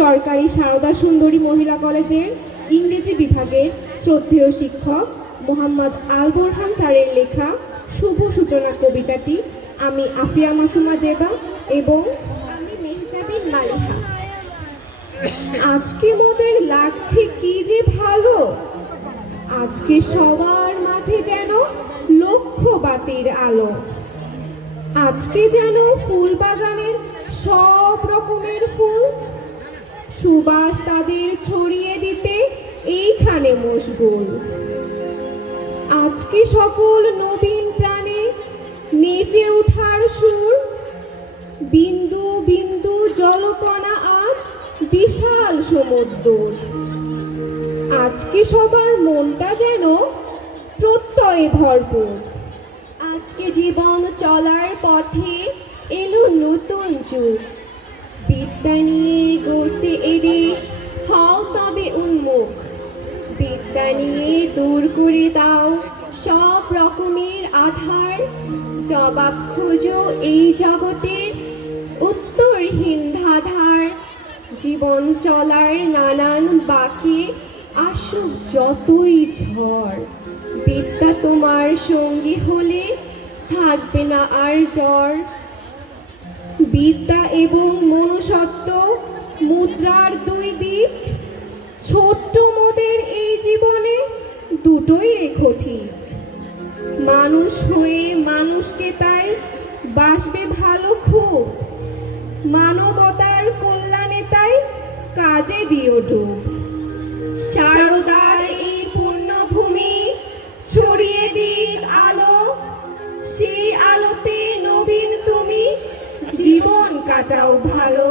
সরকারি সারদা সুন্দরী মহিলা কলেজের ইংরেজি বিভাগের শ্রদ্ধেয় শিক্ষক মোহাম্মদ আল বোরহান স্যারের লেখা শুভ সূচনা কবিতাটি আমি আফিয়া মাসুমা জেবা এবং আমি মেহজাবিন মালিহা। আজকে মোদের লাগছে কি যে ভালো, আজকে সবার মাঝে যেন লক্ষ বাতির আলো। আজকে যেন ফুল বাগানের সব রকমের ফুল সুবাস তাদের ছড়িয়ে দিতে এইখানে মশগুল। আজকে সকল নবীন প্রাণে নেচে ওঠার সুর, বিন্দু বিন্দু জলকণা আজ বিশাল সমুদ্র। আজকে সবার মনটা যেন প্রত্যয়ে ভরপুর। আজকে জীবন চলার পথে এলো নতুন যুগ, বিদ্যা নিয়ে গড়তে এদেশ হও তবে উন্মুখ। বিদ্যা নিয়ে দূর করে দাও সব রকমের আধার, জবাব খোঁজো এই জগতের উত্তরহীন ধাঁধার। জীবন চলার নানান বাঁকে আসুক যতই ঝড়, বিদ্যা তোমার সঙ্গী হলে থাকবে না আর ডর। বিদ্যা এবং মনুষ্যত্ব মুদ্রার দুই দিক, ছোট্ট মোদের এই জীবনে দুটোই রেখো ঠিক। মানুষ হয়ে মানুষকে তাই বাসবে ভালো খুব, মানবতার কল্যাণে তাই কাজে দিও ডুব। সারদার এই পুণ্যভূমি ছড়িয়ে দিক আলো, সেই আলোতে নবীন তুমি জীবন কাটাও ভালো।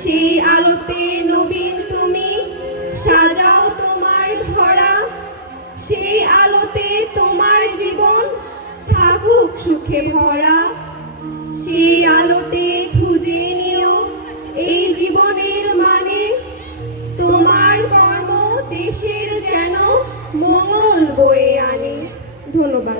সেই আলোতে নবীন তুমি সাজাও তোমার ধরা, সেই আলোতে তোমার জীবন থাকুক সুখে ভরা। সেই আলোতে খুঁজে নিও এই জীবনের মানে, তোমার কর্ম দেশের যেন মঙ্গল বয়ে আনে। ধন্যবাদ।